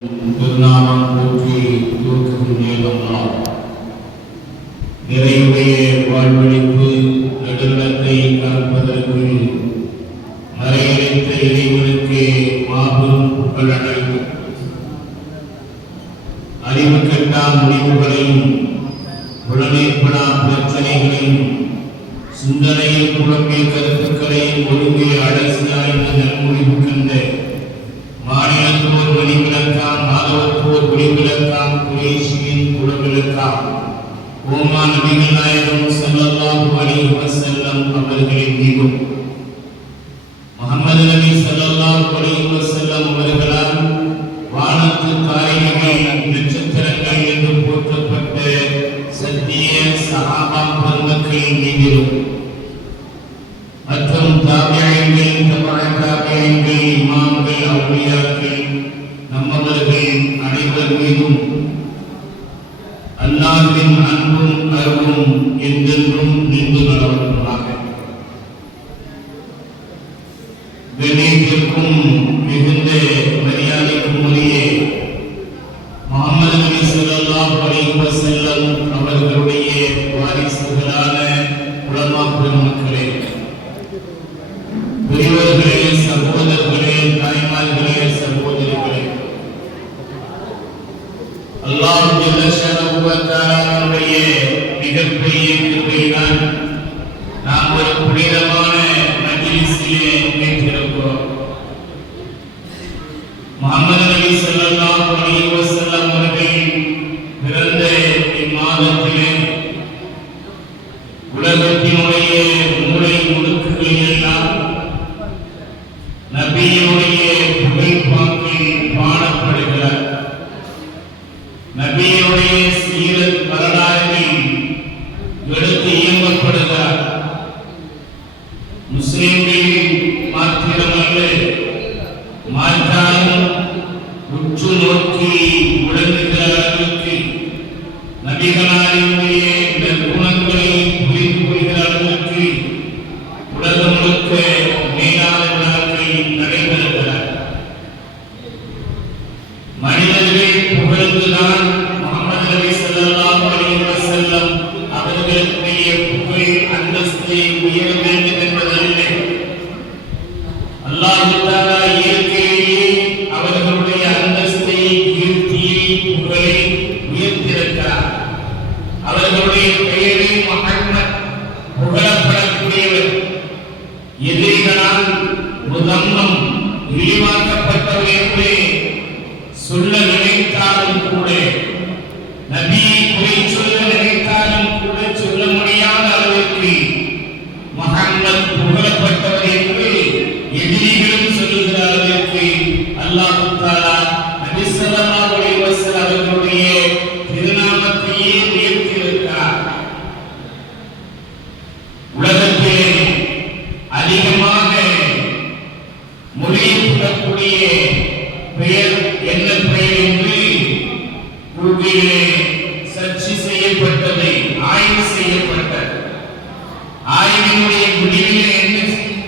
திருநாமம் போற்றி தூக்குகின்றேன் அம்மா. நிறைவுடைய வாழ்வழிப்பு நெடுநிலத்தை கலப்பதற்கு மறையளித்த இறைவனுக்கு மாபெரும் புகழடைவு. அறிவு கட்டா முடிவுகளையும் உடனேற்படா பிரச்சனைகளையும் சிந்தனையில் குழம்பிய கருத்துக்களையும் ஒழுங்கை அடைசியாய்ந்த நன்மொழிவு கண்ட மாநிலத்தோர் மணிவிளக்காம், மாதவத்தோர் ஒளிவிளக்காம், குறைஷியின் குலவிளக்காம் ஓமா நபிகள் நாயகம் ஸல்லல்லாஹு அலைஹி வஸல்லம் அவர்களின் மீதும் முஹம்மது நபி ஸல்லல்லாஹு அலைஹி வஸல்லம் அவர்களால் வானத்து தாரைகள் நட்சத்திரங்கள் என்று போற்றப்பட்ட சத்திய சஹாபா பெருமக்களின் மீதிலும் மற்றும் தாபியீன்கள், தபஅ-தாபியீன்கள், இமாம்கள், அவுலியாக்கள், நம்மவர்கள் அனைவர் மீதும் அல்லாஹ்வின் அன்பும் அருளும் என்றென்றும் நின்று நிலவட்டுமாக. கண்ணியத்திற்கும் மிகுந்த மரியாதைக்கும் உரிய முஹம்மது நபி ஸல்லல்லாஹு அலைஹி வஸல்லம் அவர்களுடைய வாரிசுகளான உலமா பெருமக்களே, பெரியவர்களே, சகோதரர்களே, தாய்மார்களே, சகோதரிகளே, அல்லாஹ் ஜல்ல ஷஅனஹு வ தஆலாவுடைய மிகப்பெரிய கிருபையினால் நாம் ஒரு புனிதமான மஜ்லிஸிலே வீற்றிருக்கிறோம். முஹம்மது நபி ஸல்லல்லாஹு அலைஹி வஸல்லம் அவர்கள் பிறந்த இம்மாதத்திலே உலகத்தினுடைய மூலை முடுக்குகளில் எல்லாம் நபியுடைய புகைப்பாக்கில் பாடப்படுகிறார். நபியுடைய சீரத் வரலாற்றில் எடுத்து இயம்பப்படுகிறார். முஸ்லிம்கள் மாத்திரமல்ல, மாற்றாலும் உற்று நோக்கி உணர்கிற அளவுக்கு நபிகளாருடைய நற்குணங்களை புரிந்து கொள்கிற அளவுக்கு உலகம் முழுக்க மேலான விழாக்கள் நடைபெறுகிறார். மனிதர்கள் புகழ்ந்துதான் முஹம்மது நபி ஸல்லல்லாஹு அலைஹி வஸல்லம் அவர்களுடைய புகழ் அந்தஸ்தை உயர வேண்டும் என்பதல்ல. அல்லாஹ் தஆலா இயற்கையிலேயே அவர்களுடைய அந்தஸ்தை, கீர்த்தியை, புகழை உயர்த்தியிருக்கிறார். அவர்களுடைய பெயரை முஹம்மத், புகழப்படக்கூடியவர். எதிரிகளால் முதம்மம், இழிவாக்கப்பட்டவர் என்று சொல்ல நினைத்தாலும் கூட, நபியை குறை சொல்ல நினைத்தாலும் கூட சொல்ல முடியாத அளவிற்கு முஹம்மத் புகழப்பட்டவர் என்று எதிரிகளும் சொல்லுகிற அளவிற்கு அல்லாஹ் தஆலா நபி ஸல்லல்லாஹு அலைஹி வஸல்லம் அவர்களுடைய திருநாமத்தையே உயர்த்தியிருக்கிறார். உலகத்திலே அதிகமாக மொழியப்படக்கூடிய பெயர் என்ன பெயர் என்று கூகுளிலே சர்ச் செய்யப்பட்டதை ஆய்வு செய்யப்பட்டது. ஆய்வினுடைய முடிவிலே என்ன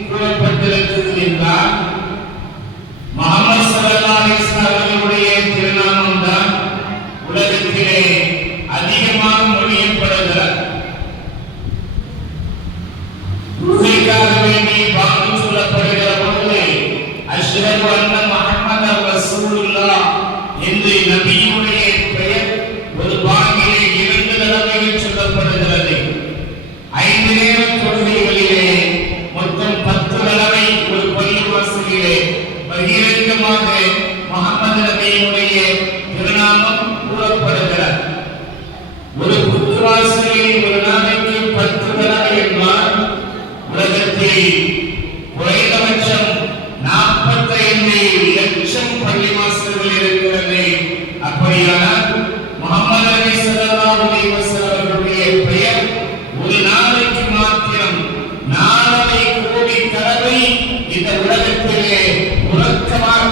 கூறப்பட்டிருக்கிறது என்றால், முஹம்மது ஸல்லல்லாஹு அலைஹி வஸல்லம் அவர்களுடைய திருநாமம் தான் உலகத்திலே அதிகமாக மொழியப்படுகிறது. உலகிற்காக வேண்டி பாங்கு சொல்லப்படுகிற பொழுது அஷ்ஹது அன்ன முஹம்மதர் ரசூலுல்லாஹ் என்று நபியுடைய பெயர் ஒரு பாங்கிலே 2 தடவைகள் சொல்லப்படுகிறது. 5 நேர தொழுகைகளிலே மொத்தம் 10 தடவை ஒரு பள்ளிவாசலிலே பகிரங்கமாக முஹம்மது நபியுடைய திருநாமம் கூறப்படுகிறது. ஒரு பள்ளிவாசலில் ஒரு நாளைக்கு 10 தடவை என்றால் உலகத்தில் குறைந்தபட்சம் 45 லட்சம் பள்ளிவாசல்கள் இருக்கிறது. அப்படியானால் முஹம்மது நபி ஸல்லல்லாஹு அலைஹி வஸல்லம் அவர்களுடைய பெயர் ஒரு நாளைக்கு மாத்திரம் 4 கோடி தடவை இந்த உலகத்திலே உறக்கமாக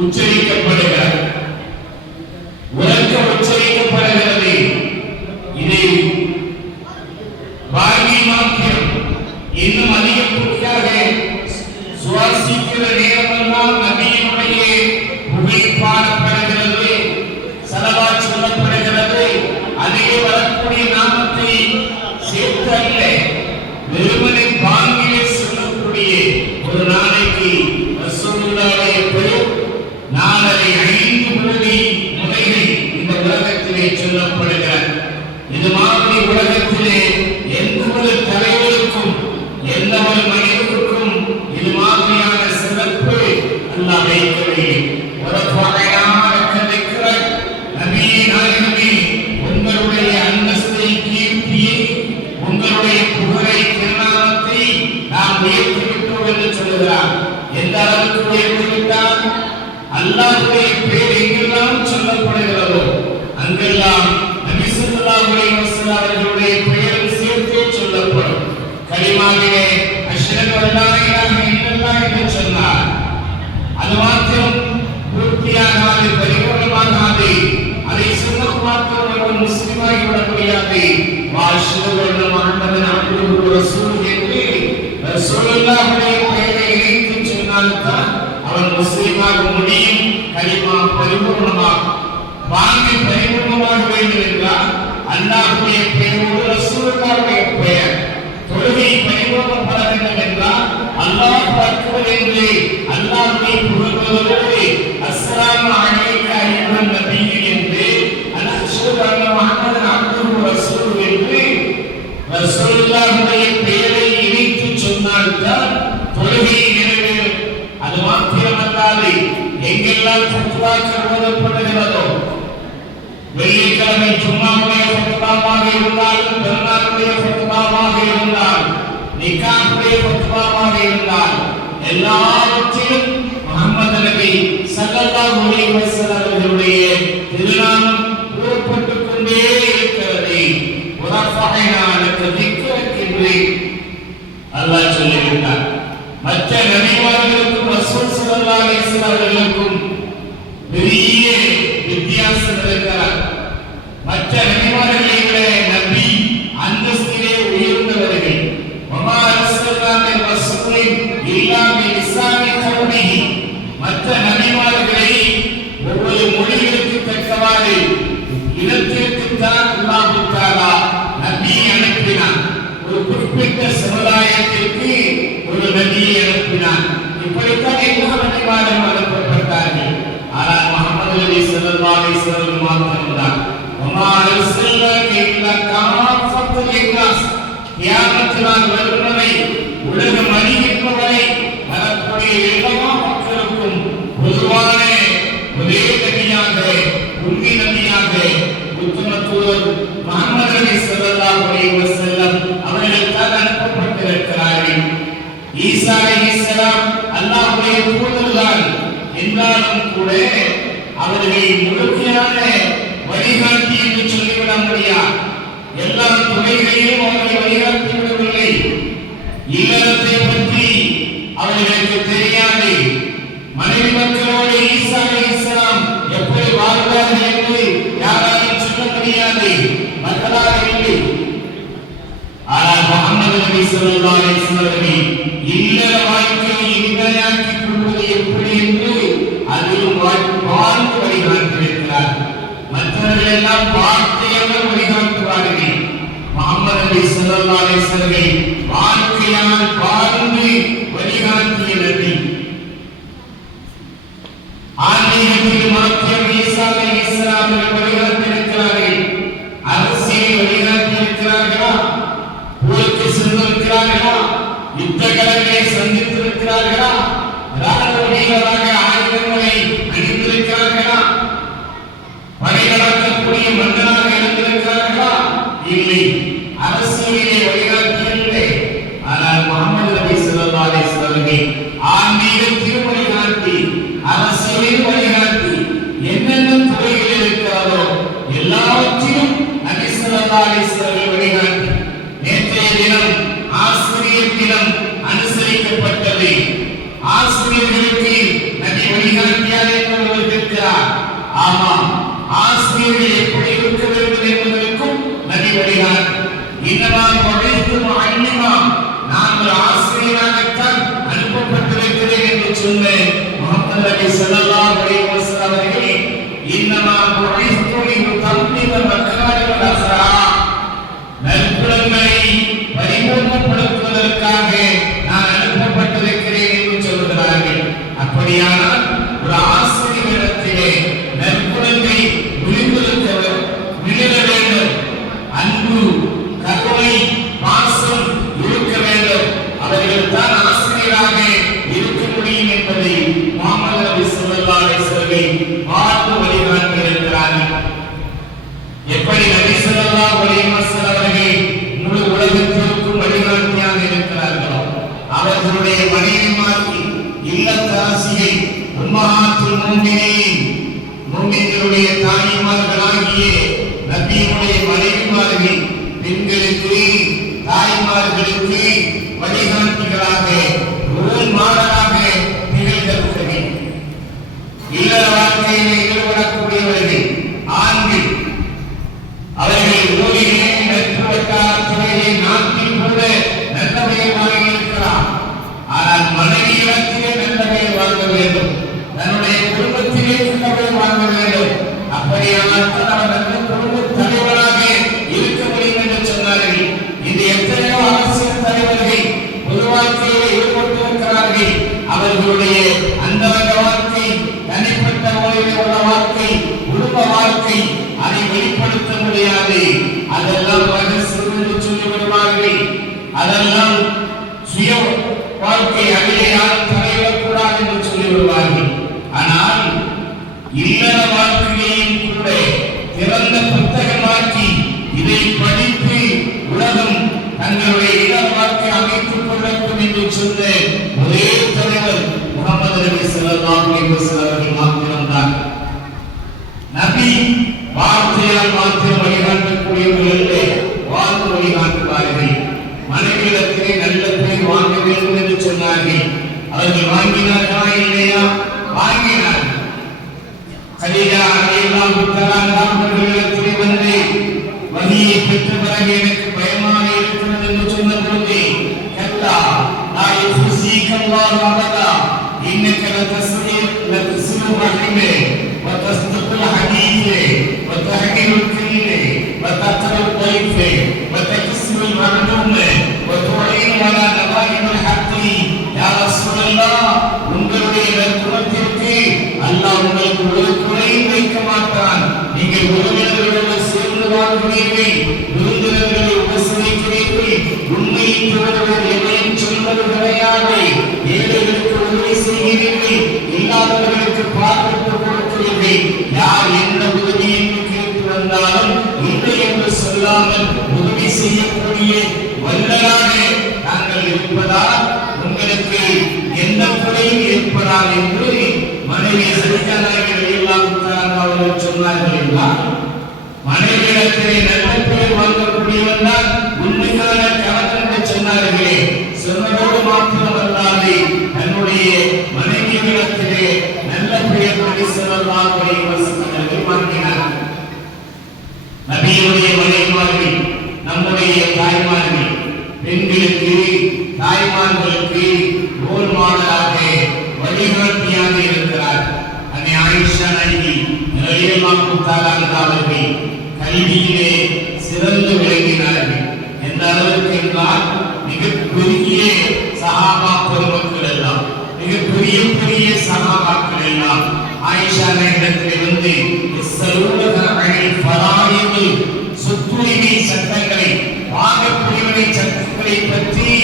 உச்சரிக்கப்படுகிறது. உச்சரிக்கப்படுகிறது. இதை பாகி மாத்திரம் இன்னும் காணப்படுகிறது, ஸலவாத் சொல்லப்படுகிறது. அதிலே வரக்கூடிய நாமத்தை சேர்த்தல்ல, வெறுமனே பாங்கிலே சொல்லக்கூடிய ஒரு நாளைக்கு ரசூலுல்லாஹ்வுடைய பெயர் 4.5 கோடி முறைகள் இந்த உலகத்திலே சொல்லப்படுகிறது. இது மாதிரி உலகத்திலே எந்த ஒரு தலைவருக்கும் எந்த ஒரு மனிதருக்கும் இது மாதிரியான சிறப்பு அல்லாஹ் வைக்கவில்லை. நபியே நாயகமே, உங்களுடைய அந்தஸ்தை, கீர்த்தியை, உங்களுடைய புகழை, திருநாமத்தை நாம் உயர்த்திவிட்டோம் என்று சொல்லுகிறார். எந்த அளவுக்கு உயர்த்திவிட்டார்? அல்லாஹ்வுடைய பெயர் எங்கெல்லாம் சொல்லப்படுகிறதோ அங்கெல்லாம் நபி ஸல்லல்லாஹு அலைஹி வஸல்லம் அவர்களுடைய பெயர் சேர்த்தே சொல்லப்படும். கலிமாவிலே அஷ்ஹது அல்லா இலாஹ இல்லல்லாஹ் என்று சொன்னார். அது மாத்திரம் பூர்த்தியாகாது, பரிபூர்ணமாகாது. அதை சொன்னது மாத்திரம் ஒரு முஸ்லிமாகி விட முடியாது. அஷ்ஹது அன்ன முஹம்மதன் அப்துஹு வ ரசூலுஹு என்று ரசூலுல்லாஹ்வுடைய பெயரை இணைத்து சொன்னால்தான் அவன் முஸ்லிமாக முடியும். கலிமா பரிபூர்ணமாகும். வாங்கி பரிபூர்ணமாக வேண்டும் என்றால் அல்லாஹ்வுடைய பெயரோடு ரசூலுல்லாஹ்வுடைய பெயர், தொழுகை பரிபூர்ணப்பட வேண்டும் என்றால் அல்லாஹ் அக்பர் என்று அல்லாஹ்வை புகழ்வதோடு அஸ்ஸலாமு அலைக்க அய்யுஹன் நபி என்று அஷ்ஹது அன்ன முஹம்மதன் அப்துஹு வ ரசூலுஹு என்று ரசூலுல்லாஹ்வுடைய பெயரை இணைத்து சொன்னால்தான் தொழுகை நிறைவேறும். அது மாத்திரமல்லாது எங்கெல்லாம் ஃபத்வாக்கள் ஓதப்படுகிறதோ, வெள்ளிக்கிழமை ஜும்மாவுடைய ஃபத்வாவாக இருந்தாலும், பெருநாளுடைய ஃபத்வாவாக இருந்தாலும், நிக்காஹுடைய ஃபத்வாவாக இருந்தாலும், எல்லாவற்றிலும் முஹம்மது நபி ஸல்லல்லாஹு அலைஹி வஸல்லம் அவர்களுடைய திருநாமம் கூறப்பட்டுக் கொண்டே இருக்கிறது. வரஃபஅனா லக திக்ரக என்று அல்லாஹ் சொல்லிவிட்டார். மற்ற நபிமார்களுக்கும் ரசூல் ஸல்லல்லாஹு அலைஹி வஸல்லம் அவர்களுக்கும் பெரிய வித்தியாசம் இருக்கிறது. மற்ற நபிமார்களை விட நபி அந்தஸ்திலே உயர்ந்தவர்கள். வமா அர்ஸல்னா மின் ரசூலின் இல்லா பிலிசானி கௌமிஹி. மற்ற நபிமார்களை ஒவ்வொரு மொழிகளுக்கு தக்கவாறு இனத்திற்கு தான் அல்லாஹ் தஆலா நபியை அனுப்பினான். ஒரு குறிப்பிட்ட சமுதாயத்திற்கு ஒரு நபியை அனுப்பினான். இப்படித்தான் எல்லா நபிமார்களும் அனுப்பப்பட்டார்கள். ஆனால் முஹம்மது நபி ஸல்லல்லாஹு அலைஹி வஸல்லம் மாத்திரம்தான் வமா அர்ஸல்னாக இல்லா காஃபத்தல் லின்னாஸ். கியாமத் நாள் வரும் வரை, உலகம் அழிகின்ற வரை வரக்கூடிய எல்லா மக்களுக்கும் பொதுவான ஒரே நபியாக, உண்மை நபியாக, உத்தம தூதர் முஹம்மது நபி ஸல்லல்லாஹு அலைஹி வஸல்லம் அவர்கள் தான் அனுப்பப்பட்டிருக்கிறார்கள். ஈசா அலைஹிஸ்ஸலாம் அல்லாஹ்வுடைய தூதர்தான் என்றாலும் கூட அவர்களை முழுமையான வழிகாட்டி என்று சொல்லிவிட முடியாது. எல்லா துறைகளிலும் அவர்களை வழிகாட்டி விடவில்லை. இல்லறத்தை பற்றி அவர்களுக்கு தெரியாது. மனைவி மக்களோடு ஈசா அலைஹிஸ்ஸலாம் எப்படி வாழ்ந்தார்கள் என்று யாராலும் சொல்ல முடியாது, மக்களாக இல்லை. ஆனால் முஹம்மது நபி ஸல்லல்லாஹு அலைஹி வஸல்லம் இல்லற வாழ்க்கையை இனிமையாக்கிக் கொள்வது எப்படி என்று அதிலும் வாழ்ந்து வழிகாட்டியிருக்கிறார். மற்றவர்கள் எல்லாம் வார்த்தையாக வழிகாட்டுவார்கள். முஹம்மது நபி ஸல்லல்லாஹு அலைஹி வஸல்லம் வாழ்க்கையால் வாழ்ந்து வழிகாட்டிய நபி. ஆன்மீகத்தில் மாத்திரம் ஈசா அலைஹிஸ்ஸலாம் வழிகாட்டியிருக்கிறார்கள். அரசியல் வழிகாட்டியிருக்கிறார்களா? போருக்கு சென்றிருக்கிறார்களா? யுத்த களங்களை சந்தித்திருக்கிறார்களா? ராணுவ வீரராக ஆயுதங்களை அணிந்திருக்கிறார்களா? படை நடத்தக்கூடிய மன்னராக இருந்திருக்கிறார்களா? இல்லை. அரசியலிலே வழிகாட்டியவில்லை. ஆனால் முஹம்மது நபி ஸல்லல்லாஹு அலைஹி வஸல்லம் ஆன்மீகத்தில் வழிகாட்டி, அரசியலில் வழிகாட்டி, என்னென்ன துறைகள் இருக்கிறதோ எல்லாவற்றிலும் நபி ஸல்லல்லாஹு அலைஹி வஸல்லம் வழிகாட்டி. நேற்றைய தினம் ஆசிரியர் தினம் அனுசரிக்கப்பட்டது. ஆசிரியர்களுக்கு நபி வழிகாட்டியார் என்று இருக்கிறார். ஆமாம், ஆசிரியர்கள் எப்படி இருக்க வேண்டும் என்பதற்கும் நபி வழிகாட்டி. இன்னமா படைத்து முஅல்லிமா, நான் ஒரு ஆசிரியராகத்தான் அனுப்பப்பட்டிருக்கிறேன் என்று சொன்ன முஹம்மது நபி ஸல்லல்லாஹு அலைஹி வஸல்லம் இன்னமா புஇஸ்து லியுதம்மிம மகாரிமல் அக்லாக், நற்குணங்களை பரிபூர்ணப்படுத்துவதற்காக நான் அனுப்பப்பட்டிருக்கிறேன் என்று சொல்கிறார்கள். அப்படியானால் ஒரு ஆசிரியரிடத்திலே நற்குணங்களை விழுக வேண்டும், அன்பு, கருணை, பாசம் இருக்க வேண்டும். அவர்கள் தான் ஆசிரியராக இருக்க முடியும் என்பதை முஹம்மது நபி ஸல்லல்லாஹு அலைஹி வஸல்லம் பார்த்து வழிகாட்டி இருக்கிறார்கள். எப்படி நபி ஸல்லல்லாஹு அலைஹி வஸல்லம் அவர்கள் முழு உலகத்திற்கும் வழிகாட்டியாக இருக்கிறார்களோ, அவர்களுடைய மனைவிமார்கள் இல்லத்தரசியை உம்மஹாத்துல் முஃமினீன், முஃமின்களுடைய தாய்மார்களாகிய நபியுடைய மனைவிமார்கள் பெண்களுக்கு, தாய்மார்களுக்கு வழிகாட்டிகளாக, ரோல் மாடலாக திகழ்ந்தவர்கள். இல்லற வாழ்க்கையிலே ஈடுபடக்கூடியவர்கள் ஆண்கள், அவர்கள் ஊரிலே நட்புறக்காரத்துறையை நாட்டில் கூட நல்லவையாக இருக்கிறார். ஆனால் மனைவியிடத்திலே நல்லவையை வாங்க வேண்டும், தன்னுடைய குடும்பத்திலே நல்லவை வாங்க வேண்டும். அப்படியானால் அவர் நல்ல குடும்ப தலைவராக இருக்க முடியும் என்று சொன்னார்கள். இது எத்தனையோ அரசியல் தலைவர்கள் பொது வாழ்க்கையில் ஈடுபட்டிருக்கிறார்கள். அவர்களுடைய அந்தரங்க வாழ்க்கை, தனிப்பட்ட முறையில் உள்ள வாழ்க்கை, குடும்ப வாழ்க்கை, அதை வெளிப்படுத்த முடியாது. அதெல்லாம் ரகசியம் என்று சொல்லி வருவார்கள். அதெல்லாம் சுய வாழ்க்கை, அதிலே யாரும் தலையிடக்கூடாது என்று சொல்லி வருவார்கள். ஆனால் இல்லற வாழ்க்கையையும் கூட திறந்த புத்தகமாக்கி இதை படித்து உலகம் தங்களுடைய இல்லற வாழ்க்கை அமைத்துக் கொள்ளட்டும் என்று சொன்ன ஒரே தலைவர் முஹம்மது நபி ஸல்லல்லாஹு அலைஹி வஸல்லம் அவர்கள் மாத்திரம்தான். நபி வார்த்தையால் மாத்திரம் வழிகாட்டக்கூடியவர்களே, வாழ்ந்து வழிகாட்டுவார்கள். மனைவியிடத்திலே நல்ல பெயர் வாங்க வேண்டும் என்று சொன்னார்கள். அவர்கள் வாங்கினார்களா இல்லையா? வாங்கினார்கள். கதீஜா ரலியல்லாஹு தஆலா அவர்களிடத்திலே வந்து வலியை பெற்ற பிறகு எனக்கு பயமாக இருக்கிறது என்று சொன்ன பொழுது, கல்லா லா யுஃஸீக அல்லாஹு அபதா இன்னக லதஸ்லு ரஹீமே வ தஸ்துல் ஹதீஸே வ தஹ்கீருல் கலீமே வ தக்ருல் தைஃபே வ தக்ஸிருல் மஹ்தூமே வ துஈனு அலா நவாஹில் ஹக்கி. யா ரசூலல்லாஹ், உங்களுடைய நற்குணத்திற்கு அல்லாஹ் உங்களுக்கு ஒரு குறையும் வைக்க மாட்டான். நீங்கள் உறவினர்களோடு சேர்ந்து வாழ்கிறீர்கள், விருந்தினர்களை உபசரிக்கிறீர்கள், உண்மையின் தோழர்கள் எதையும் சொல்வது கிடையாது, ஏழைகளுக்கு உதவி செய்கிறீர்கள், இல்லாதவர்களுக்கு பார்த்து கொடுக்கிறீர்கள். யார் என்ன உதவி என்று கேட்டு வந்தாலும் இல்லை என்று சொல்லாமல் உதவி செய்யக்கூடிய வல்லராக நாங்கள் இருப்பதால் உங்களுக்கு எந்த குறையும் ஏற்படாது என்று மனைவி கதீஜா ரலியல்லாஹு தஆலா அவர்கள் சொன்னார்கள் என்றால், மனைவியிடத்திலே நல்ல பெயர் வாங்கக்கூடியவன் தான் உண்மையான கணவன் என்று சொன்னார்களே. சொன்னதோடு மாத்திரமல்லாது தன்னுடைய மனைவியிடத்திலே நல்ல பெயர் நபி ஸல்லல்லாஹு அலைஹி வஸல்லம் வாங்கினார். நபியுடைய மனைவிமார்கள், நம்முடைய தாய்மார்கள், பெண்களுக்கு, தாய்மார்களுக்கு ரோல் மாடலாக, வழிகாட்டியாக இருக்கிறார். அன்னை ஆயிஷா நாயகி ரலியல்லாஹு தஆலா அவர்கள் கல்வியிலே சிறந்து விளங்கினார்கள். எந்த அளவுக்கு என்றால், மிகப்பெரிய சஹாபா பெருமக்கள் எல்லாம், மிகப்பெரிய பெரிய சஹாபாக்கள் எல்லாம் ஆயிஷா நாயகத்திலே வந்து சொத்துரிமை சட்டங்களை, வாங்கப்புரிமை சட்டங்களை பற்றி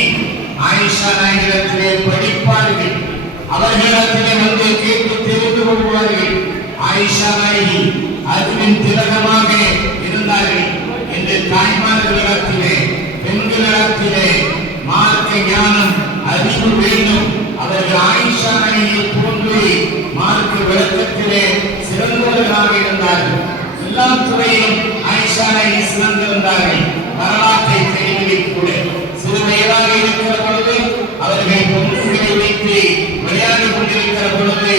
ஆயிஷா நாயகத்திலே படிப்பார்கள். அவர்களிடத்திலே வந்து கேட்டு தெரிந்து கொள்வார்கள். ஆயிஷா நாயகி அறிவின் திலகமாக இருந்தார்கள். என்று தாய்மார்களிடத்திலே, பெண்களிடத்திலே மார்க்க ஞானம், அறிவு வேண்டும். அவர்கள் ஆயிஷா நாயகியை போன்று மார்க்க விளக்கத்திலே சிறந்தவர்களாக இருந்தார்கள். எல்லா துறையிலும் ஆயிஷா நாயகி சிறந்திருந்தார்கள். வரலாற்றை தெரிவிக்க கூட சிறு வயதாக இருக்கிற பொழுது அவர்கள் பொம்மைகளை வைத்து விளையாடி கொண்டிருக்கிற பொழுது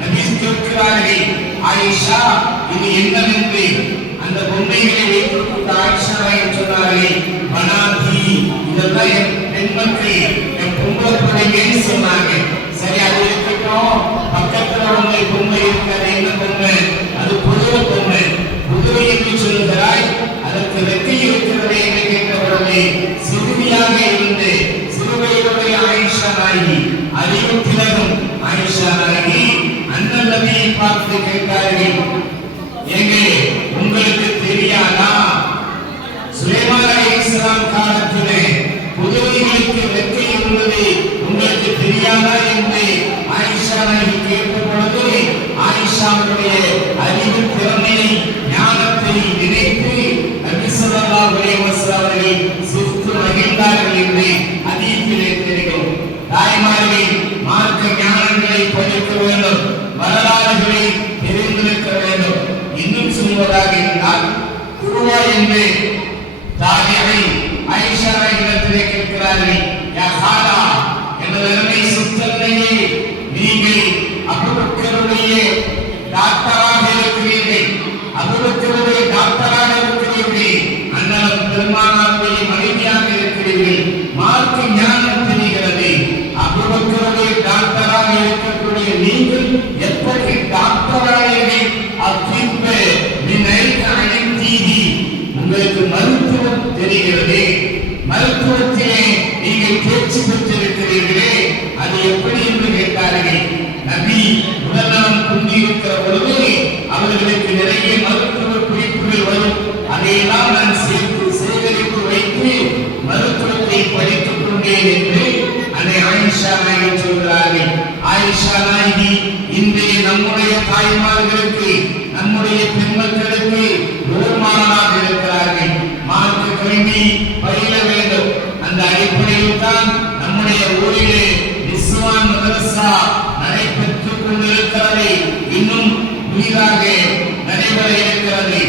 நபி கேட்கிறார்கள், ஆயிஷா இது என்னவென்று. அந்த பொம்மைகளை வைத்துக் கொண்ட ஆயிஷா சொன்னார்கள், பனாதி, இதெல்லாம் என் பெண்மக்கள், என் பொம்பளை பிள்ளைங்கன்னு சொன்னாங்க. சரி, அது இருக்கட்டும், பக்கத்துல உங்களை பொம்மை இருக்காது, என்ன பொம்மை? அது கேட்டார்கள், எங்கே உங்களுக்கு தெரியாதா சுலைமான் அலைஹிஸ்ஸலாம் காலத்திலே குதிரைகளுக்கு ரெக்கை இருந்தது உங்களுக்கு தெரியாதா என்று ஆயிஷா நாயகி கேட்ட பொழுது ஆயிஷாவுடைய அறிவு திறமையை ஞானத்தை நினைத்து நபி ஸல்லல்லாஹு அலைஹி வஸல்லம் அவர்கள் சிரித்து மகிழ்ந்தார்கள் என்று ஹதீஸிலே தெரியும். தாய்மார்கள் மார்க்க ஞானங்களை படிக்க வேண்டும், வரலாறுகளை தெரிந்திருக்க வேண்டும். இன்னும் சொல்வதாக இருந்தால் குருவா என்று தாபியை ஆயிஷா நாயகியிடத்திலே கேட்கிறார்கள், யா ஹாலா எனது அருமை சித்தன்னையே, நீங்கள் அபூபக்கருடைய டாக்டராக இருக்கிறீர்கள், அபூபக்கருடைய டாக்டராக இருக்கிறீர்கள், அண்ணன் பெருமானாருடைய மனைவியாக இருக்கிறீர்கள், மார்க்க ஞானம் தெரிகிறது. அபூபக்கருடைய டாக்டராக இருக்கக்கூடிய நீங்கள் எப்படி டாக்டரானீர்கள்? அத்திப்பே நினைக்க அனைத்தீதி, உங்களுக்கு மருத்துவம் தெரிகிறது, மருத்துவத்திலே நீங்கள் தேர்ச்சி பெற்றிருக்கிறீர்களே, அது எப்படி என்று கேட்டார்கள். நபி உடல்நலம் குன்றியிருக்கிற பொழுது அவர்களுக்கு நிறைய மருத்துவ குறிப்புகள் வரும், அதையெல்லாம் நான் சேகரித்து வைத்து மருத்துவத்தை படித்துக் கொண்டேன் என்று அன்னை ஆயிஷா நாயகி சொல்கிறார்கள். ஆயிஷா நாயகி இன்றைய நம்முடைய தாய்மார்களுக்கு, நம்முடைய பெண்மக்களுக்கு பெருமானாக இருக்கிறார்கள். மார்க்க கல்வி பயில வேண்டும். அந்த அடிப்படையில் தான் நம்முடைய ஊரிலே நிஸ்வான் மதரசா நடைபெற்றுக் கொண்டிருக்கிறது, இன்னும் புதிதாக நடைபெற இருக்கிறது.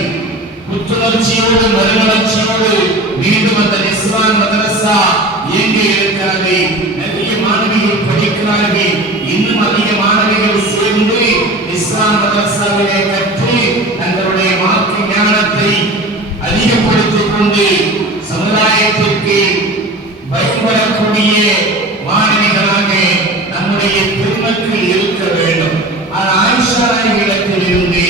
புத்துணர்ச்சியோடு மறுமலர்ச்சியோடு மீண்டும் அந்த நிஸ்வான் மதரசா இயங்கி இருக்கிறது. நிறைய மாணவிகள் படிக்கிறார்கள், இன்னும் அதிக மாணவிகள் சேர்ந்து நிஸ்வான் மதரசாவிலே கற்று தங்களுடைய மார்க்க ஞானத்தை அதிகப்படுத்திக் கொண்டு சமுதாயத்திற்கு பயன்படக்கூடிய மாணவிகளாக நம்முடைய பெருமக்கள் இருக்க வேண்டும். ஆனால் ஆயிஷா நாயகியிடத்தில் இருந்து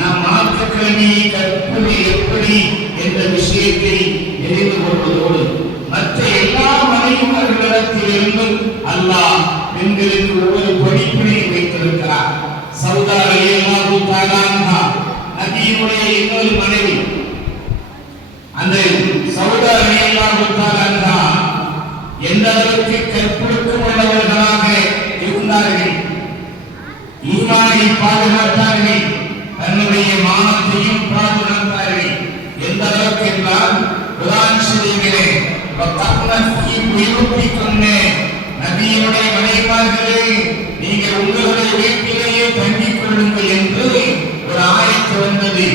நாம் மார்க்க கல்வியை கற்பது எப்படி என்ற விஷயத்தை தெரிந்து கொள்வதோடு மற்ற எல்லா மனைவிமார்களிடத்திலிருந்தும் அல்லாஹ் பெண்களுக்கு ஒவ்வொரு படிப்பினை வைத்திருக்கிறார். சௌதா ரலியல்லாஹு தஆலா அன்ஹா நபியினுடைய இன்னொரு மனைவி. அந்த சௌதா ரலியல்லாஹு தஆலா அன்ஹா எந்த அளவுக்கு கற்பொழுக்கம் உள்ளவர்களாக இருந்தார்கள், ஈமானை பாதுகாத்தார்கள், தன்னுடைய மானத்தையும் பாதுகாத்தார்கள். எந்த அளவுக்கு என்றால் குர்ஆன் ஷரீஃபிலே நபியினுடைய மனைவிமார்களே, நீங்கள் உங்களுடைய வீட்டிலேயே தங்கிக் கொள்ளுங்கள் என்று ஒரு ஆயத்து வந்தது.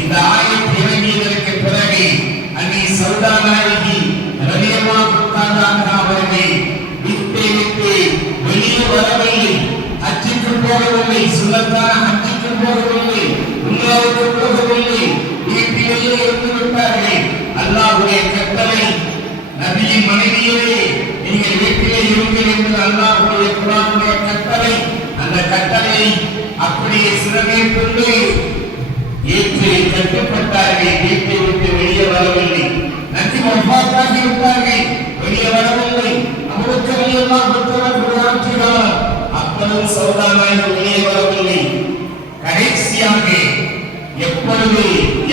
இந்த ஆயத்து இறங்கியதற்கு பிறகு அன்னை சௌதா நாயகி ரலியல்லாஹு தஆலா அன்ஹா அவர்கள் வீட்டை விட்டு வெளியே வரவில்லை, ஹஜ்ஜுக்கு போகவில்லை, சுன்னத்தான ஹஜ்ஜுக்கு போகவில்லை, உம்ராவுக்கு போகவில்லை, வீட்டிலேயே இருந்து விட்டார்கள். அல்லாஹ்வுடைய கட்டளை, நபியின் மனைவியே நீங்கள் வீட்டிலே இருங்கள் என்று அல்லாஹ்வுடைய குர்ஆனுடைய கட்டளை. அந்த கட்டளையை அப்படியே சிறமேற்கொண்டு ஏற்று கட்டுப்பட்டார்கள். வீட்டை விட்டு வெளியே வரவில்லை. நபி வஃபாத்தாகி விட்டார்கள், வெளியே வரவில்லை. அபூபக்கர் ரலியல்லாஹு தஆலா ஆட்சியாளர், அப்பொழுது சௌதா நாயகி வெளியே வரவில்லை. கடைசியாக எப்பொழுது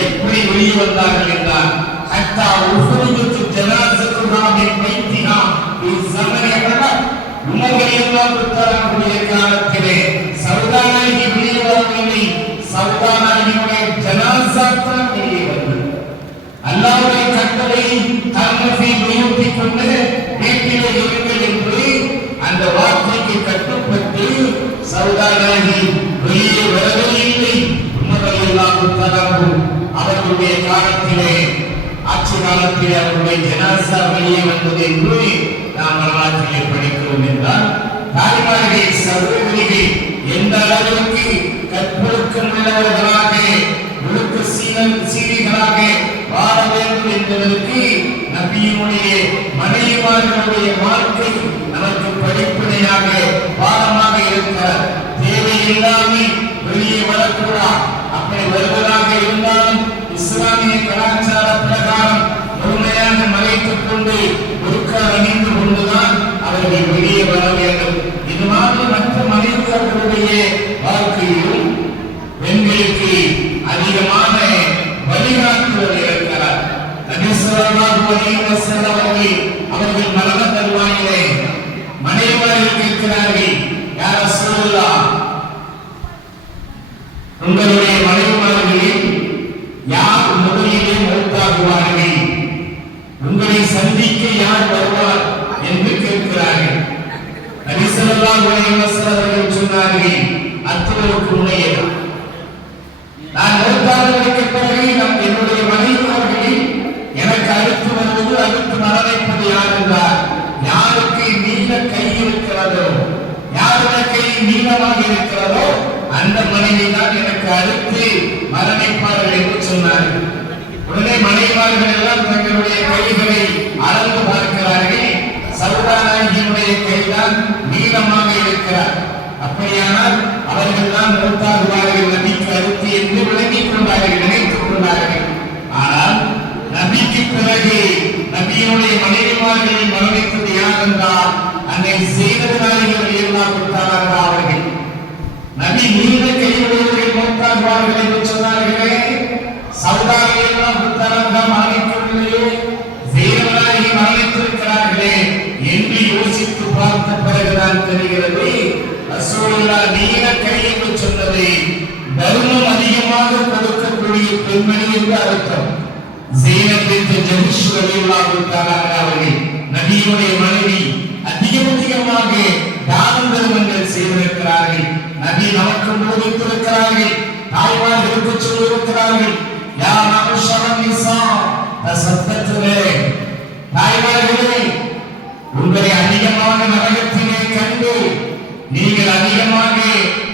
எப்படி வெளியே வந்தார்கள் என்றால் ஹத்தா உஃபுரிஜத்து ஜனாஸத்துஹா மின் பைத்திஹா ஃபி ஸமனி உமர். உமர் ரலியல்லாஹு தஆலாவுடைய காலத்திலே சௌதா நாயகி வெளியே வரவில்லை. சௌதா நாயகியுடைய ஜனாஸா தான் வெளியே வந்தது. அல்லாஹ்வுடைய கட்டளை தன்மஃபி புயூத்திக் கொண்டு வீட்டிலே இருங்கள் என்று அந்த வார்த்தைக்கு கட்டுப்பட்டு சௌதா நாயகி வெளியே வரவே இல்லை. உமர் ரலியல்லாஹு தஆலா அவர்களுடைய காலத்திலே, ஆட்சி காலத்திலே அவருடைய ஜனாஸா வெளியே வந்தது என்று நாம் வரலாற்றிலே படிக்கிறோம். என்றால் தாய்மார்கள் சகோதரிகள் எந்த அளவுக்கு கற்பொழுக்கம் உள்ளவர்களாக ஒழுக்க சீரிகளாக வாழ வேண்டும் என்பதற்கு நபியினுடைய மனைவிமார்களுடைய வாழ்க்கை நமக்கு படிப்பினையாக பாடமாக இருக்கிறார். தேவையில்லாமல் வெளியே வரக்கூடாது. அப்படி வருவதாக இருந்தாலும் இஸ்லாமிய கலாச்சார பிரகாரம் முழுமையாக மறைத்துக் கொண்டு ஒருக்கா அணிந்து கொண்டுதான் அவர்கள் வெளியே வர வேண்டும். இது மாதிரி மற்ற மனிதர்களுடைய வாழ்க்கையிலும் அலைஹி வஸல்லம் அவர்கள் மரண தருவாயிலே மனைவிமார்கள் கேட்கிறார்கள், யா ரசூலுல்லாஹ், உங்களுடைய மனைவிமார்களில் யார் முதலிலே மௌத்தாகுவார்கள், உங்களை சந்திக்க யார் வருவார் என்று கேட்கிறார்கள். நபி ஸல்லல்லாஹு அலைஹி வஸல்லம் அவர்கள் சொன்னார்கள், அத்தவருக்கு உண்மையே, நான் மௌத்தானதற்கு பிறகு என்னுடைய மனைவிமார்களில் எனக்கு அடுத்து வருவது, அடுத்து மரணிப்பது யார் என்றார், யாருக்கு நீல கை இருக்கிறதோ, யாருடைய கை நீளமாக இருக்கிறதோ அந்த மனைவி தான் எனக்கு அடுத்து மரணிப்பார்கள் என்று சொன்னார்கள். உடனே மனைவிமார்கள் எல்லாம் தங்களுடைய கைகளை அளந்து பார்க்கிறார்கள். சௌதாநாயகியுடைய கைதான் நீளமாக இருக்கிறார். அப்படியானால் அவர்கள் தான் மௌத்தாகுவார்கள் நபிக்கு அடுத்து என்று விளங்கிக் கொண்டார்கள், நினைத்துக் கொண்டார்கள். ஆனால் நபிக்கு பிறகு நபியினுடைய மனைவிமார்களை மரணித்தது யார் என்றால் அன்னை ஸைனப் ரலியல்லாஹு தஆலா அவர்கள். நபி நீண்ட கையுடையவர்கள் மௌத்தாகுவார்கள் என்று சொன்னார்களே, சௌதா ரலியல்லாஹு தஆலா மரணிக்கவில்லையே, ஸைனப் மரணித்திருக்கிறார்களே என்று யோசித்து பார்த்த பிறகுதான் தெரிகிறது, ரசூலுல்லாஹ் நீண்ட கை என்று சொன்னது தர்மம் அதிகமாக கொடுக்கக்கூடிய பெண்மணி என்று அர்த்தம். ஸைனப் பின்த் ஜஹ்ஷ் ரலியல்லாஹு தஆலா அவர்கள் நபியுடைய மனைவி, அதிகமாக தானம் தர்மங்கள் செய்திருக்கிறார்கள். நபி நமக்கு போதித்திருக்கிறார்கள், தாய்மார்களுக்கு சொல்லியிருக்கிறார்கள், யா மஅஷரன் நிஸா தஸத்தக்லே, தாய்மார்களே, உங்களை அதிகமாக நரகத்திலே கண்டு நீங்கள் அதிகமாக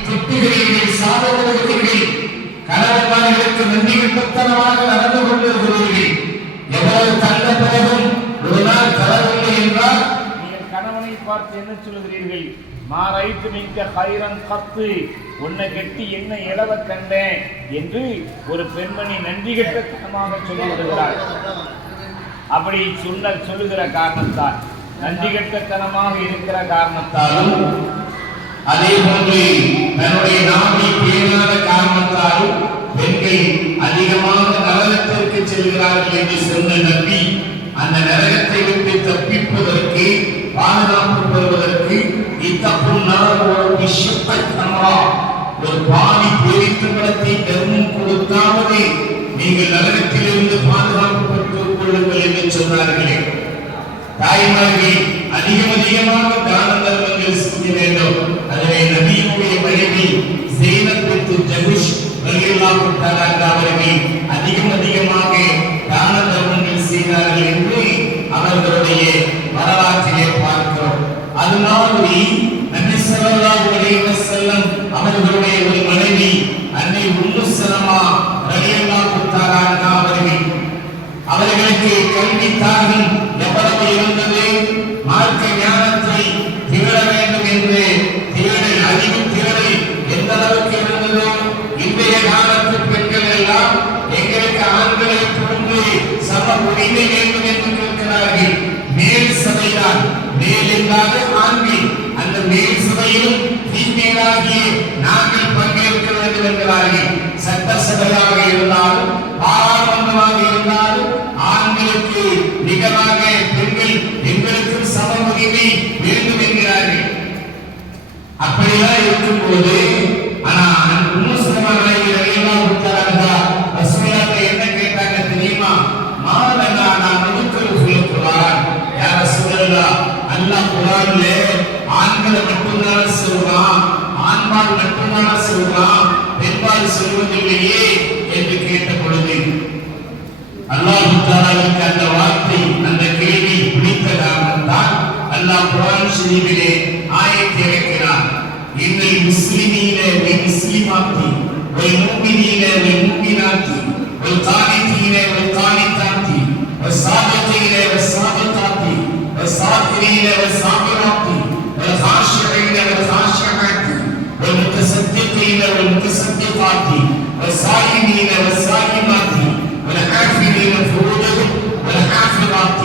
திட்டுகிறீர்கள், சாபப்படுகிறீர்கள், கணவன்மார்களுக்கு நன்றிகெட்டத்தனமாக நடந்து கொண்டிருக்கிறீர்கள். எவ்வளவு கண்ட பிறகும் ஒரு நாள் தரவில்லை என்றால் நீங்கள் கணவனை பார்த்து என்ன சொல்லுகிறீர்கள், மாரைத்து மிக்க ஹைரன் கத்து, உன்னை கெட்டி என்ன இளவ கண்டேன் என்று ஒரு பெண்மணி நன்றி கெட்டத்தனமாக சொல்லிவிடுகிறார். அப்படி சொல்லுகிற காரணத்தால், நன்றி கெட்டத்தனமாக இருக்கிற காரணத்தாலும், அதே போன்று தன்னுடைய நாவை பேணாத காரணத்தாலும் பெண்கள் அதிகமாக நரகத்திற்கு செல்கிறார்கள் என்று சொன்ன நபி, அந்த நரகத்தை விட்டு தப்பிப்பதற்கு, பாதுகாப்பு பெறுவதற்கு ஒரு பாதி பேரித்தம்பளத்தை தர்மம் கொடுத்தாவது நீங்கள் நரகத்திலிருந்து பாதுகாப்பு பெற்றுக் கொள்ளுங்கள் என்று சொன்னார்களே. தாய்மார்கள் அதிகமாக தான தர்மங்கள் செய்ய வேண்டும். அதிலே நபியுடைய மனைவி ஸைனப் பின்த் ஜஹ்ஷ் ரலியல்லாஹு தஆலா அவர்கள் அதிகமாக தான தர்மங்கள் செய்தார்கள் என்று அவர்களுடைய வரலாற்றிலே பார்க்கிறோம். அது மாதிரி நபி ஸல்லல்லாஹு அலைஹி வஸல்லம் அவர்களுடைய ஒரு மனைவி அன்னை உம்மு ஸலமா ரலியல்லாஹு தஆலா அவர்களுக்கு கல்வி தாகம் எவ்வளவு இருந்தது, மார்க்க ஞானத்தை திகழ வேண்டும் என்று திகழல், அறிவு திகழல் எந்த அளவுக்கு இருந்ததோ, இன்றைய காலத்து பெண்கள் எல்லாம் எங்களுக்கு ஆண்களை போன்று சம உரிமை வேண்டும் என்று கேட்கிறார்கள். மேல் சபைதான், மேல் என்றாக ஆண்கள், அந்த மேல் சபையிலும் தீமையாகிய நாங்கள் பங்கேற்க வேண்டும் என்கிறார்கள். சட்டசபையாக இருந்தாலும், பாராளுமன்றமாக இருந்தாலும் ஆண்களுக்கு நிகராக பெண்கள் எங்களுக்கு சம உரிமை வேண்டும் என்கிறார்கள். அப்படிதான் இருக்கும்போது, ஆனா உம்மு ஸலமா ரலியல்லாஹு தஆலா ரசூலுல்லாஹ் என்ன கேட்டாங்க தெரியுமா? மாலனா நான் முதுக்கல் சொல்லுகிறான், யா ரசூலுல்லாஹ், அல்லாஹ் குர்ஆன்ல ஆண்களை மட்டும்தான் சொல்றான், ஆண்பால் மட்டும்தான் சொல்றான், பெண்பால் சொல்வதில்லையே என்று கேட்ட பொழுது அல்லாஹ் தஆலாவுக்கு அந்த வார்த்தை, அந்த கேள்வி பிடித்த காரணத்தால் அல்லாஹ் குர்ஆன் ஷரீஃபிலே ஆயத்தை இறக்கினார். இன்னல் முஸ்லிமீன வல் முஸ்லிமாத்தி வல் முஃமினீன வல் முஃமினாத்தி வல் கானிதீன வல் கானிதாத்தி வஸ் சாதிகீன வஸ் சாதிகாத்தி வஸ் சாகிரீன வஸ் சாகிராத்தி வல் காஷிஈன வல் காஷிஆத்தி வல் முத்தசத்திகீன வல் முத்தசத்திகாத்தி வஸ் சாயிமீன வஸ் சாயிமாத்தி والحافظين فروجهم والحافظات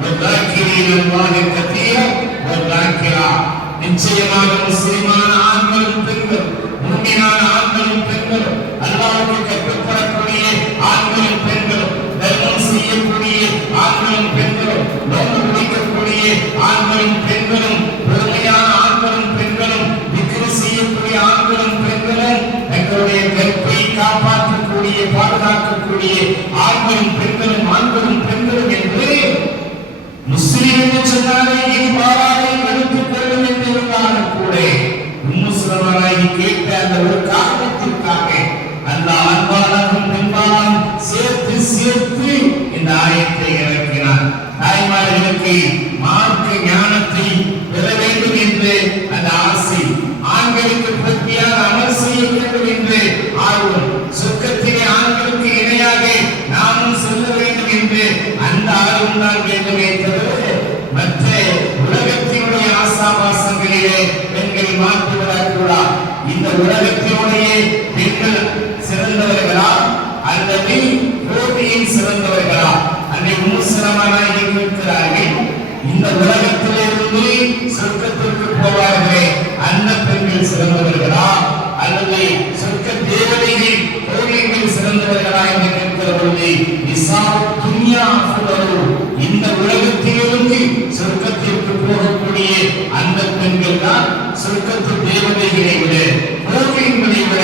والذاكرين الله كثيرا والذاكرات. நிச்சயமாக முஸ்லிமான ஆண்களும் பெண்களும், முஃமினான ஆண்களும் பெண்களும், அல்லாஹ்வுக்கு கட்டுப்படக்கூடிய ஆண்களும் பெண்களும், தர்மம் செய்யக்கூடிய ஆண்களும் பாதுகாக்கக்கூடிய ஆண்களும் பெண்களும் ஆண்களும் பெண்களும் என்று முஸ்லிம் என்று சொன்னாலே இவ்வாறாக எடுத்துக் கொள்ளும் என்று இருந்தாலும் கூட முஸ்லிமானாகி கேட்ட அந்த ஒரு காரணத்திற்காக அந்த ஆண்பாலும் பெண்பாலும் சேர்த்து சேர்த்து இந்த ஆயத்தை இறக்கினார். தாய்மார்களுக்கு மார்க்க ஞானத்தை பெற வேண்டும் என்று அந்த ஆசை, ஆண்களுக்கு பிரத்தியாக அமல் செய்ய வேண்டும் என்று ஆர்வம், சொர்க்கத்திலே ஆண்களுக்கு இணையாக நாமும் செல்ல வேண்டும் என்று அந்த ஆர்வம் தான் வேண்டுமே தவிர மற்ற உலகத்தினுடைய ஆசாபாசங்களிலே பெண்கள் மாற்றிவிடக்கூடாது. இந்த உலகத்தினுடைய பெண்கள் சிறந்தவர்களா அல்லது போட்டியில் சிறந்தவர்களா? அன்னை முஸ்லிமானாக இருக்கிறார்கள். இந்த உலகத்திலிருந்து சொர்க்கத்திற்கு போவார்களே அந்த பெண்கள் சிறந்தவர்களா அல்லது சொர்க்க தேவதைகள் கோவில்கள் சிறந்தவர்களா என்று கேட்கிற பொழுது துன்யா அஃதலு, இந்த உலகத்திலிருந்து சொர்க்கத்திற்கு போகக்கூடிய அந்த பெண்கள் தான் சொர்க்கத்து தேவதைகளை விட கோவில்களை விட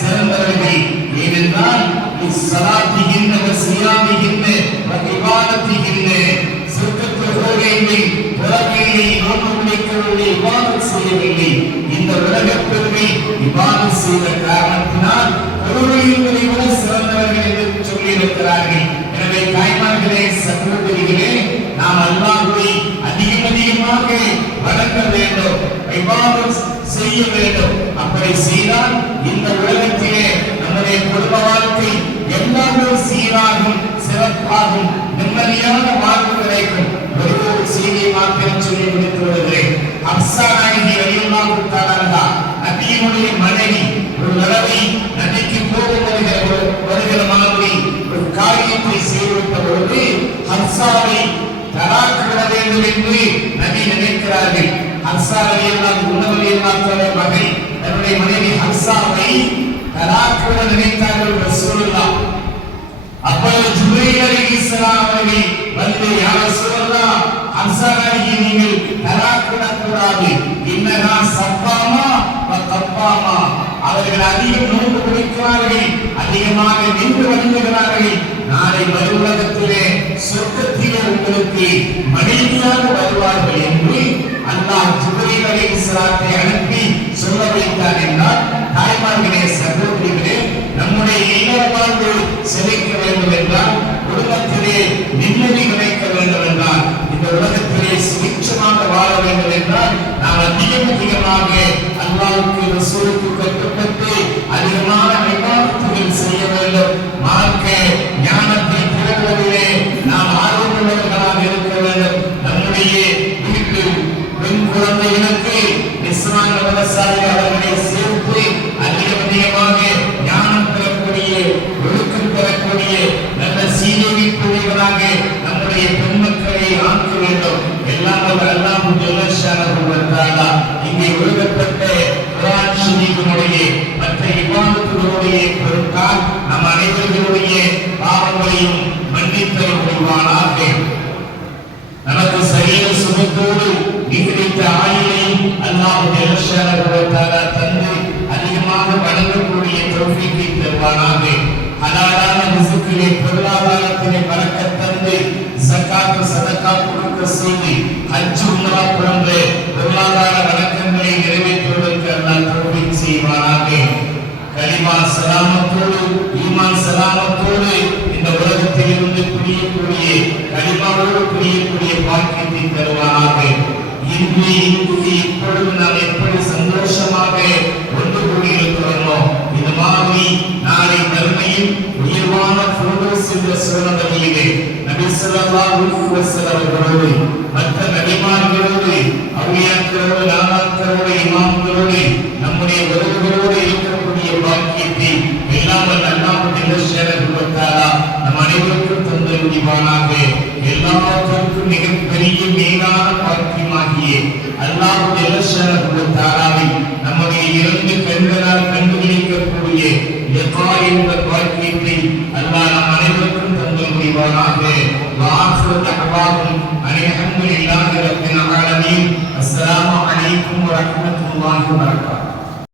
சிறந்தவர்கள். ஏனென்றால் இஸ்ஸலாத்திஹின்ன வஸியாமிஹின்ன வஇபாதத்திஹின்ன, சொர்க்கத்தில் கோவில்கள் புறவில்லை, நோன்பு பிடிக்கவில்லை, இபாதத் செய்யவில்லை. இந்த உலகப் பெண்கள் இபாதத் செய்த காரணத்தினால் கோவில்களை விட சிறந்தவர்கள் என்று சொல்லியிருக்கிறார்கள். எனவே தாய்மார்களே, சகோதரிகளே, நாம் அல்லாஹ்வை அதிகமாக வணங்க வேண்டும், இபாதத் செய்ய வேண்டும். அப்படி செய்தால் இந்த உலகத்திலே நம்முடைய குடும்ப வாழ்க்கை எல்லாமே சீராகும், சிறப்பாகும், நிம்மதியான வாழ்வு கிடைக்கும். ஒரு செய்தியை மாத்திரம் சொல்லி முடித்து வருகிறேன். ஹப்ஸா நாயகி ரலியல்லாஹு தஆலா அன்ஹா நபியினுடைய மனைவி ஒரு தடவை நபிக்கு கோபம் வருகிற மாதிரி ஒரு காரியத்தை செய்துவிட்ட பொழுது ஹப்ஸாவை தலாக் விட வேண்டும் என்று நபி நினைக்கிறார்கள். ஹப்ஸா ரலியல்லாஹு அன்ஹா மகள் தன்னுடைய மனைவி ஹப்ஸாவை தலாக் விட நினைத்தார்கள் ரசூலுல்லாஹ். அப்பொழுது ஜிப்ரீல் அலைஹிஸ்ஸலாம் அவர்கள் வந்து, யா ரசூலல்லாஹ், ஹப்ஸா நாயகி நீங்கள் தலாக் விடக்கூடாது, இன்னஹா சப்பாமா வ கப்பாமா, அவர்கள் அதிகம் நோன்பு பிடிக்கிறார்கள், அதிகமாக நின்று வணங்குகிறார்கள், நாளை மறு உலகத்திலே சொர்க்கத்திலே உங்களுக்கு மனைவியாக வருவார்கள் என்று அல்லாஹ் ஜிப்ரீல் அலைஹிஸ்ஸலாத்தை அனுப்பி சொல்ல வைத்தார் என்றால், தாய்மார்களே, சகோதரிகளே, நம்முடைய இல்லற வாழ்வு செழிக்க வேண்டும் என்றால், குடும்பத்திலே நிம்மதி கிடைக்க வேண்டும் என்றால், இந்த உலகத்திலே சுபிட்சமாக வாழ வேண்டும் என்றால், நாம் அதிகமாக அல்லாஹ்வுக்கு ரசூலுக்கு கட்டுப்பட்டு அதிகமான இபாதத்துகள் செய்ய வேண்டும். மார்க்க ஞானத்தை பெறுவதிலே நாம் ஆர்வமுள்ளவர்களாக இருக்க வேண்டும். நம்முடைய வீட்டில் பெண் குழந்தைகளுக்கு இஸ்லாம் மதரசாவில் அவர்களை சேர்த்து அதிகமாக ஞானம் பெறக்கூடிய, ஒழுக்கம் பெறக்கூடிய நல்ல சீரழிப்புகளாக நம்முடைய பெண்மக்களை ஆக்க வேண்டும். எல்லாம் அல்லாஹ் ஜல்ல ஷானஹு வ தஆலா இங்கே ஒழுங்கப்பட்ட குர்ஆன் ஷரீஃபினுடைய மற்ற இபாதத்துகளுடைய பொருட்டால் நம் அனைவர்களுடைய பாவங்களையும் மன்னித்தல் புரிவானாக. நமக்கு சரீர சுகத்தோடு நீடித்த ஆயுளையும் அல்லாஹ் ஜல்ல ஷானஹு வ தஆலா தந்து அதிகமாக வணங்கக்கூடிய தௌஃபீக்கை தருவானாக. ஹலாலான ரிஸ்கிலே பொருளாதாரத்திலே பரக்கத் தந்து ஸகாத் சதகா கொடுக்க செய்து ஹஜ் உம்ரா போன்ற பொருளாதார வணக்கங்களை நிறைவேற்றுவதற்கு அல்லாஹ் தௌஃபீக் செய்வானாக. கலிமா சலாமத்தோடு ஈமான் சலாமத்தோடு இந்த உலகத்தில் இருந்து பிரியக்கூடிய கலிமாவோடு பிரியக்கூடிய பாக்கியத்தை தருவானாக. இன்று இப்பொழுது நாம் எப்படி சந்தோஷமாக ஒன்று கூடியிருக்கிறோமோ, இது மாதிரி நாளை மறுமையில் உயர்வான ஃபிர்தௌஸ் என்ற சுவனபதியிலே நபி ஸல்லல்லாஹு அலைஹி வஸல்லம் அவர்களோடு மற்ற நபிமார்களோடு அவுலியாக்களோடு நாதாக்களோடு இமாம்களோடு நம்முடைய உறவுகளோடு இருக்கக்கூடிய பாக்கியத்தை எல்லாம் அல்லாஹ் ஜல்ல ஷானஹு வ தஆலா நம் அனைவருக்கும் தந்து முடிவானாக. எல்லாவற்றுக்கும் மிகப்பெரிய மேலான பாக்கியமாகிய அல்லாஹ் ஜல்ல ஷானஹு வ தஆலாவை நம்முடைய இரண்டு பெண்களால் கண்டுகளிக்கக்கூடிய லிகா என்ற பாக்கியத்தை அல்லாஹ் நம் அனைவருக்கும் தந்து முடிவானாக. வாஹிரு தஅவாஹும் அல்ஹம்துலில்லாஹி ரப்பில் ஆலமீன். அஸ்ஸலாமு அலைக்கும் வ ரஹ்மத்துல்லாஹி வ பரகாத்துஹு.